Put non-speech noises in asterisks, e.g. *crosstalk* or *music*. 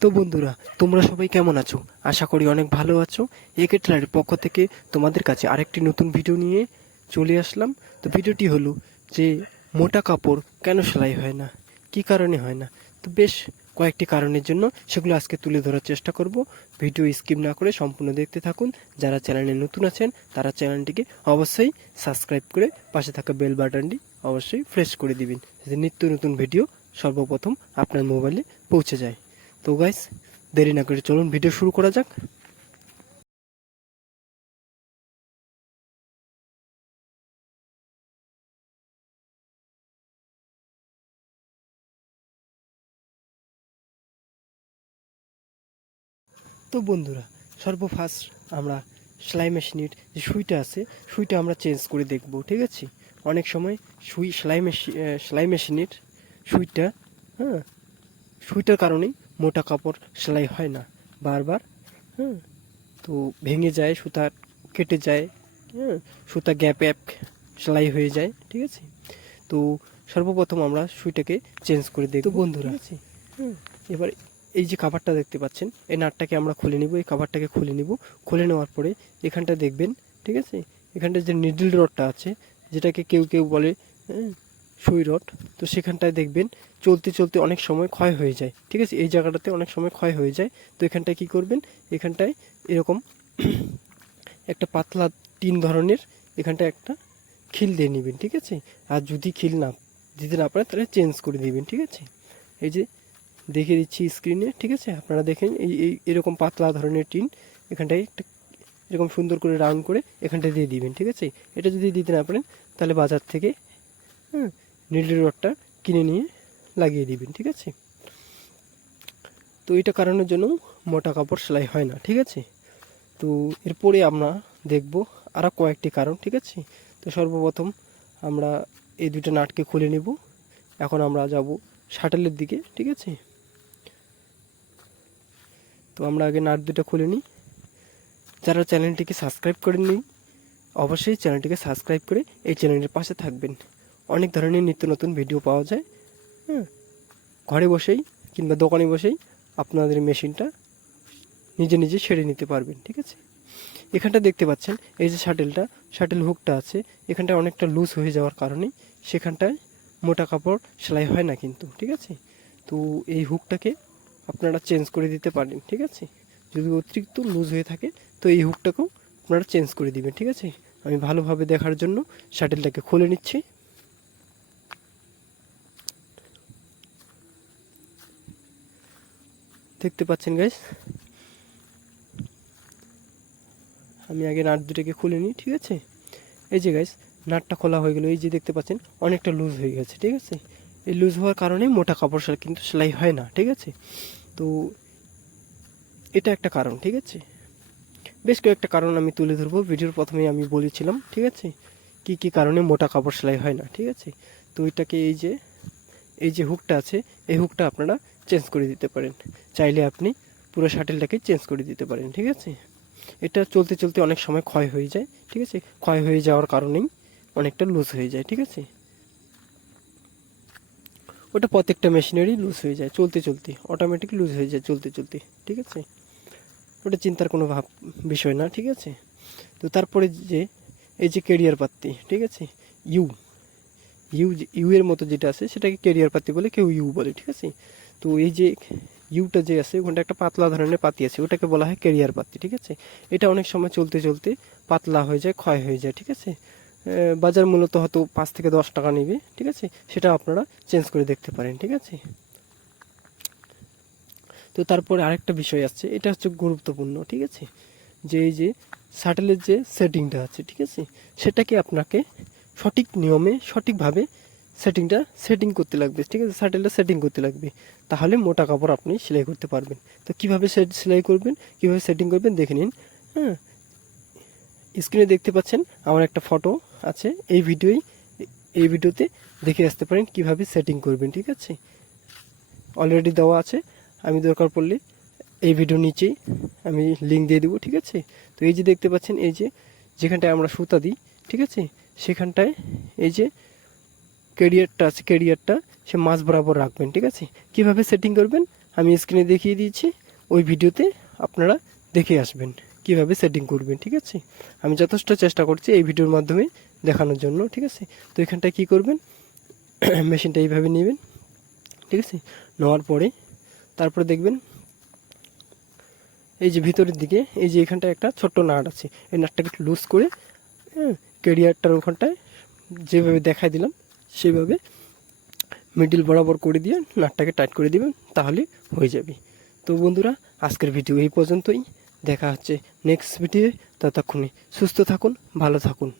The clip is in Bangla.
তো বন্ধুরা, তোমরা সবাই কেমন আছো? আশা করি অনেক ভালো আছো। একে ট্রেলারের পক্ষ থেকে তোমাদের কাছে আরেকটি নতুন ভিডিও নিয়ে চলে আসলাম। তো ভিডিওটি হলো যে, মোটা কাপড় কেন সেলাই হয় না? কি কারণে হয় না? তো বেশ কয়েকটি কারণের জন্য সেগুলো আজকে তুলে ধরার চেষ্টা করব। ভিডিও স্কিপ না করে সম্পূর্ণ দেখতে থাকুন। যারা চ্যানেলে নতুন আছেন, তারা চ্যানেলটিকে অবশ্যই সাবস্ক্রাইব করে পাশে থাকা বেল বাটনটি অবশ্যই প্রেস করে দিবেন। যাতে নিত্য নতুন ভিডিও সর্বপ্রথম আপনার মোবাইলে পৌঁছে যায়। তো গাইস দেরি না করে চলুন ভিডিও শুরু করা যাক। তো বন্ধুরা, সর্বফার্স্ট আমরা সেলাই মেশিনের যে সুইটা আছে, সুইটা আমরা চেঞ্জ করে দেখব, ঠিক আছে? অনেক সময় সুই সেলাই মেশিন সেলাই মেশিনের সুইটা হ্যাঁ সুইটার কারণেই মোটা কাপড় সেলাই হয় না বারবার হ্যাঁ তো ভেঙে যায় সুতা কেটে যায় হ্যাঁ সুতা গ্যাপ অ্যাপ সেলাই হয়ে যায় ঠিক আছে? তো সর্বপ্রথম আমরা সুইটাকে চেঞ্জ করে দেখব বন্ধুরা হুম এবার এই যে কাভারটা দেখতে পাচ্ছেন এই নাটটাকে আমরা খুলে নিব এই কাভারটাকে খুলে নিব। খুলে নেওয়ার পরে এখানটা দেখবেন ঠিক আছে? এখানটা যে নিডল রডটা আছে যেটাকে কেউ কেউ বলে সুই রড তো সেখানটায় দেখবেন চলতে চলতে অনেক সময় ক্ষয় হয়ে যায়। ঠিক আছে? এই জায়গাটাতে অনেক সময় ক্ষয় হয়ে যায়। তো এখানটায় কি করবেন? এখানটায় এরকম *clears throat* একটা পাতলা তিন ধরনের এখানটায় একটা খিল দিয়ে নেবেন, ঠিক আছে? আর যদি খিল না, দিতে না পারে তাহলে চেঞ্জ করে দিবেন, ঠিক আছে? এই যে দেখে দিচ্ছি স্ক্রিনে ঠিক আছে? আপনারা দেখেন এই এই এরকম পাতলা ধরনের টিন এখানটায় একটা এরকম সুন্দর করে রাউন্ড করে এখানটায় দিয়ে দিবেন, ঠিক আছে? এটা যদি দিতে না পারেন, তাহলে বাজার থেকে হ্যাঁ নিডল রডটা কিনে নিয়ে লাগিয়ে দিবেন, ঠিক আছে? তো এটা কারণের জন্য মোটা কাপড় সেলাই হয় না, ঠিক আছে? তো এরপরে আমরা দেখব আরও কয়েকটি কারণ, ঠিক আছে? তো সর্বপ্রথম আমরা এই দুটো নাটকে খুলে নেব। এখন আমরা যাব শাটেলের দিকে, ঠিক আছে? তো আমরা আগে নাট দুটো খুলে নিই। যারা চ্যানেলটিকে সাবস্ক্রাইব করে করেননি, অবশ্যই চ্যানেলটিকে সাবস্ক্রাইব করে এই চ্যানেলের পাশে থাকবেন। অনেক ধরনের নিত্য নতুন ভিডিও পাওয়া যায় হ্যাঁ? ঘরে বসেই কিংবা দোকানে বসেই আপনাদের মেশিনটা নিজে নিজে সেরে নিতে পারবেন, ঠিক আছে? এখানটা দেখতে পাচ্ছেন, এই যে শাটেলটা, শাটেল হুকটা আছে, এখানটা অনেকটা লুজ হয়ে যাওয়ার কারণে সেখানটায় মোটা কাপড় সেলাই হয় না কিন্তু, ঠিক আছে? তো এই হুকটাকে আপনারা চেঞ্জ করে দিতে পারেন, ঠিক আছে? যদি অতিরিক্ত লুজ হয়ে থাকে, তো এই হুকটাকেও আপনারা চেঞ্জ করে দিবেন, ঠিক আছে? আমি ভালোভাবে দেখার জন্য শাটেলটাকে খুলে নিচ্ছি। দেখতে পাচ্ছেন গাইস আমি আগে নাট দুটাকে খুলে নিই, ঠিক আছে? এই যে গাইস নাটটা খোলা হয়ে গেলো। এই যে দেখতে পাচ্ছেন, অনেকটা লুজ হয়ে গেছে, ঠিক আছে? এই লুজ হওয়ার কারণে মোটা কাপড় সেলাই, কিন্তু সেলাই হয় না, ঠিক আছে? তো এটা একটা কারণ, ঠিক আছে? বেশ কয়েকটা কারণ আমি তুলে ধরবো। ভিডিওর প্রথমে আমি বলেছিলাম, ঠিক আছে? কি কি কারণে মোটা কাপড় সেলাই হয় না, ঠিক আছে? তো এটাকে এই যে এই যে হুকটা আছে, এই হুকটা আপনারা চেঞ্জ করে দিতে পারেন। চাইলে আপনি পুরো শাটেলটাকে চেঞ্জ করে দিতে পারেন, ঠিক আছে? এটা চলতে চলতে অনেক সময় ক্ষয় হয়ে যায়, ঠিক আছে? ক্ষয় হয়ে যাওয়ার কারণেই অনেকটা লুজ হয়ে যায়, ঠিক আছে? ওটা প্রত্যেকটা মেশিনেরই লুজ হয়ে যায়, চলতে চলতে অটোমেটিক লুজ হয়ে যায় চলতে চলতে, ঠিক আছে? ওটা চিন্তার কোনো ভাব, বিষয় না, ঠিক আছে? তো তারপরে যে, এই যে কেরিয়ার পাত্তি, ঠিক আছে? ইউ ইউ ইউ এর মতো যেটা আছে, সেটাকে কেরিয়ার পাত্তি বলে কেউ ইউ বলে, ঠিক আছে? তো এই যে ইউটা যে আছে, ওখানটা একটা পাতলা ধরনের পাতি আছে, ওটাকে বলা হয় কেরিয়ার পাতি, ঠিক আছে? এটা অনেক সময় চলতে চলতে পাতলা হয়ে যায়, ক্ষয় হয়ে যায়, ঠিক আছে? বাজার মূলত হয়তো পাঁচ থেকে দশ টাকা নেবে, ঠিক আছে? সেটা আপনারা চেঞ্জ করে দেখতে পারেন, ঠিক আছে? তো তারপরে আরেকটা বিষয় আছে, এটা হচ্ছে গুরুত্বপূর্ণ, ঠিক আছে? যে এই যে শাটেলের যে সেটিংটা আছে, ঠিক আছে? সেটাকে আপনাকে সঠিক নিয়মে, সঠিকভাবে সেটিংটা সেটিং করতে লাগবে, ঠিক আছে? শাটেলটা সেটিং করতে লাগবে। তাহলে মোটা কাপড় আপনি সেলাই করতে পারবেন। তো কীভাবে সে- সেলাই করবেন? কীভাবে সেটিং করবেন? দেখে নিন। হ্যাঁ? স্ক্রিনে দেখতে পাচ্ছেন, আমার একটা ফটো আছে। এই ভিডিওই এই ভিডিওতে দেখে আসতে পারেন কীভাবে সেটিং করবেন, ঠিক আছে? অলরেডি দেওয়া আছে। আমি দরকার পড়লে এই ভিডিও নিচেই আমি লিঙ্ক দিয়ে দেবো, ঠিক আছে? তো এই যে দেখতে পাচ্ছেন, এই যে যেখানটায় আমরা সুতা দিই, ঠিক আছে? সেখানটায় এই যে কেরিয়ারটা আছে কেরিয়ারটা সে মাছ বরাবর রাখবেন, ঠিক আছে? কীভাবে সেটিং করবেন? আমি স্ক্রিনে দেখিয়ে দিয়েছি, ওই ভিডিওতে আপনারা দেখে আসবেন কীভাবে সেটিং করবেন, ঠিক আছে? আমি যথেষ্ট চেষ্টা করছি এই ভিডিওর মাধ্যমে দেখানোর জন্য, ঠিক আছে? তো এখানটায় কী করবেন? *clears throat* মেশিনটা এইভাবে নেবেন, ঠিক আছে? নেওয়ার পরে তারপরে দেখবেন, এই যে ভিতরের দিকে, এই যে এখানটায় একটা ছোট্ট নাট আছে, এই নাটটাকে একটু লুজ করে হ্যাঁ কেরিয়ারটার ওখানটায় যেভাবে দেখাই দিলাম সেভাবে মিডিল বরাবর করে দিয়ে নাটটাকে টাইট করে দিবেন, তাহলে হয়ে যাবে। তো বন্ধুরা, আজকের ভিডিও এই পর্যন্তই। দেখা হচ্ছে নেক্সট ভিডিও ততক্ষণে সুস্থ থাকুন, ভালো থাকুন।